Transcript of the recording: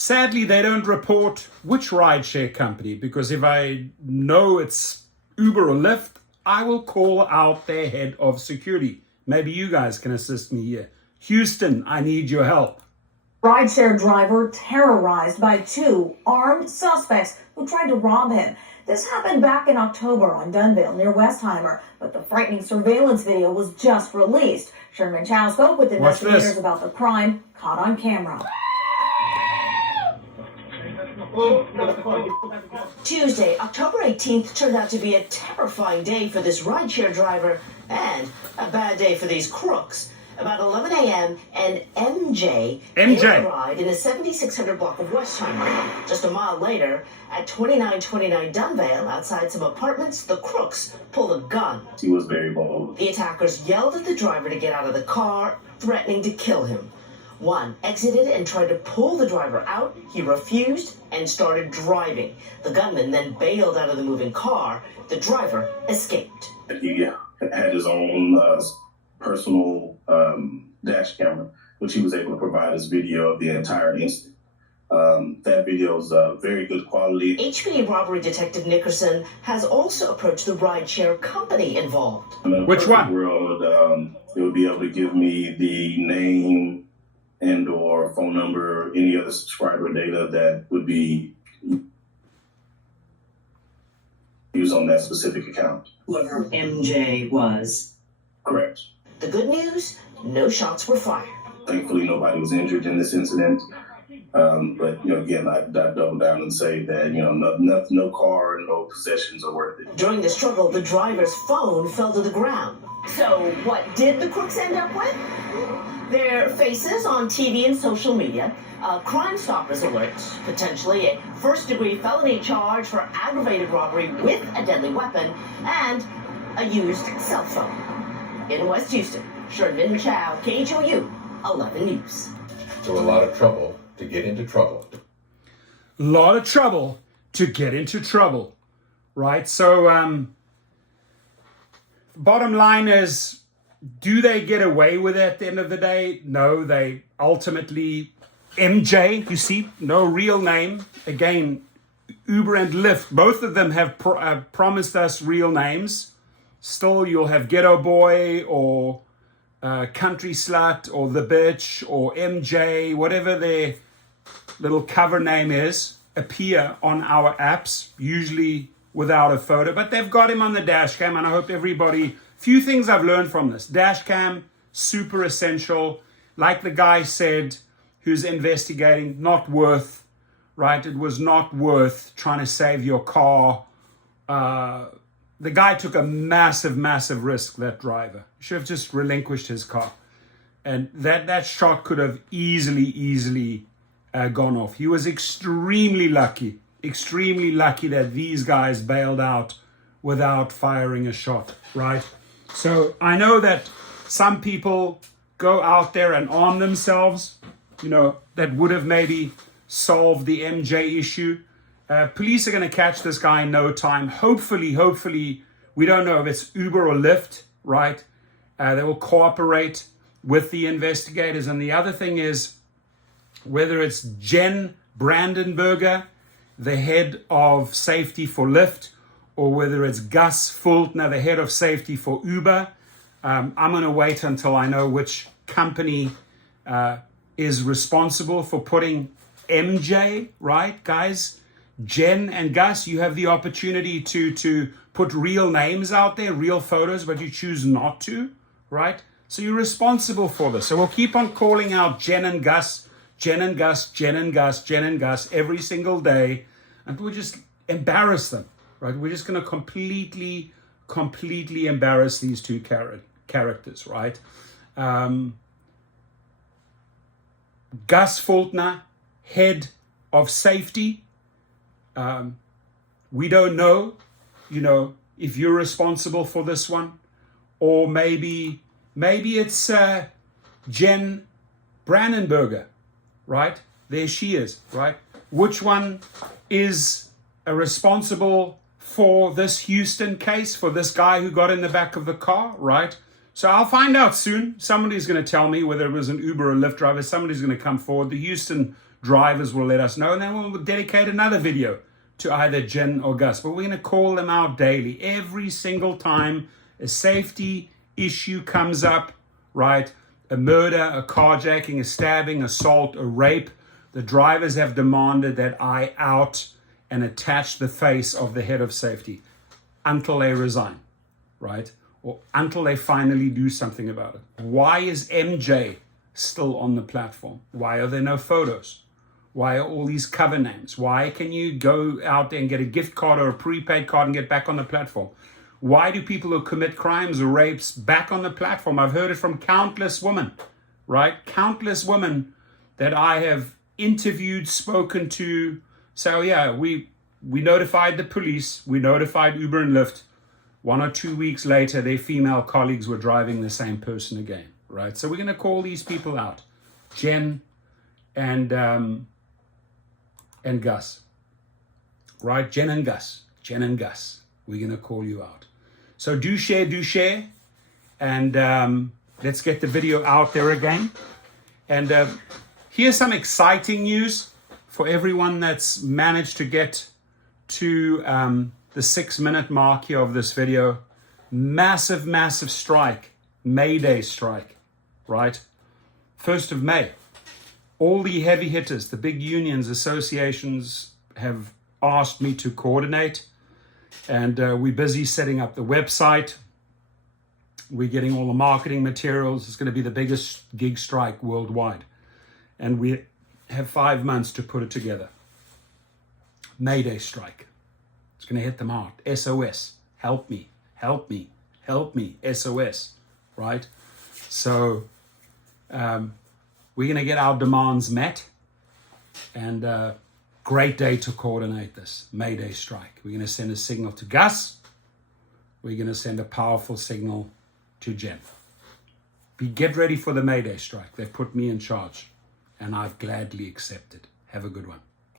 Sadly, they don't report which rideshare company, because if I know it's Uber or Lyft, I will call out their head of security. Maybe you guys can assist me here. Houston, I need your help. Rideshare driver terrorized by two armed suspects who tried to rob him. This happened back in October on Dunvale near Westheimer, but the frightening surveillance video was just released. Sherman Chow spoke with investigators about the crime caught on camera. Tuesday, October 18th turned out to be a terrifying day for this rideshare driver and a bad day for these crooks. About 11 a.m., an MJ arrived in a 7600 block of Westheimer. Just a mile later, at 2929 Dunvale, outside some apartments, the crooks pulled a gun. He was very bold. The attackers yelled at the driver to get out of the car, threatening to kill him. One exited and tried to pull the driver out. He refused and started driving. The gunman then bailed out of the moving car. The driver escaped. He had his own personal dash camera, which he was able to provide us video of the entire incident. That video is very good quality. HPD robbery detective Nickerson has also approached the rideshare company involved. Which one? World, it would be able to give me the name and or phone number, any other subscriber data that would be used on that specific account. Whoever MJ was. Correct. The good news, no shots were fired. Thankfully, nobody was injured in this incident. But, again, I double down and say that, no car, no possessions are worth it. During the struggle, the driver's phone fell to the ground. So what did the crooks end up with? Their faces on TV and social media, a Crime Stoppers alert, potentially a first-degree felony charge for aggravated robbery with a deadly weapon, and a used cell phone. In West Houston, Sherman Chow, KHOU 11 News. So a lot of trouble to get into trouble. A lot of trouble to get into trouble, right? So, bottom line is, do they get away with it at the end of the day? No, they ultimately, MJ, you see, no real name. Again, Uber and Lyft, both of them have promised us real names. Still, you'll have Ghetto Boy or Country Slut or The Bitch or MJ, whatever their little cover name is, appear on our apps, usually without a photo. But they've got him on the dash cam, and I hope everybody... Few things I've learned from this. Dash cam, super essential. Like the guy said, who's investigating, not worth, right? It was not worth trying to save your car. The guy took a massive, massive risk, that driver. He should have just relinquished his car. And that shot could have easily gone off. He was extremely lucky that these guys bailed out without firing a shot, right? So I know that some people go out there and arm themselves, that would have maybe solved the MJ issue. Police are going to catch this guy in no time. Hopefully, we don't know if it's Uber or Lyft, right? They will cooperate with the investigators. And the other thing is, whether it's Jen Brandenburger, the head of safety for Lyft, or whether it's Gus Fultner, the head of safety for Uber, I'm going to wait until I know which company is responsible for putting MJ, right, guys? Jen and Gus, you have the opportunity to put real names out there, real photos, but you choose not to, right? So you're responsible for this. So we'll keep on calling out Jen and Gus every single day, and we'll just embarrass them. Right, we're just going to completely embarrass these two characters, right? Gus Fultner, head of safety. We don't know, if you're responsible for this one, or maybe it's Jen Brandenburger, right? There she is, right? Which one is responsible for this Houston case, for this guy who got in the back of the car, right? So I'll find out soon. Somebody's going to tell me whether it was an Uber or Lyft driver. Somebody's going to come forward. The Houston drivers will let us know, and then we'll dedicate another video to either Jen or Gus. But we're going to call them out daily. Every single time a safety issue comes up, right? A murder, a carjacking, a stabbing, assault, a rape. The drivers have demanded that I out and attach the face of the head of safety until they resign, right? Or until they finally do something about it. Why is MJ still on the platform? Why are there no photos? Why are all these cover names? Why can you go out there and get a gift card or a prepaid card and get back on the platform? Why do people who commit crimes or rapes back on the platform? I've heard it from countless women, right? Countless women that I have interviewed, spoken to, say, oh yeah, we notified the police, we notified Uber and Lyft. 1 or 2 weeks later, their female colleagues were driving the same person again, right? So we're going to call these people out, Jen and Gus, right? Jen and Gus, we're going to call you out. So do share, and let's get the video out there again. And here's some exciting news for everyone that's managed to get to the 6-minute mark here of this video. Massive strike, May Day strike, right? 1st of May. All the heavy hitters, the big unions, associations have asked me to coordinate, and we're busy setting up the website. We're getting all the marketing materials. It's going to be the biggest gig strike worldwide, and we have 5 months to put it together. May Day strike. It's going to hit them hard. SOS. Help me. SOS. Right? So we're going to get our demands met, and great day to coordinate this May Day strike. We're going to send a signal to Gus. We're going to send a powerful signal to Jen. Get ready for the May Day strike. They've put me in charge, and I've gladly accepted. Have a good one.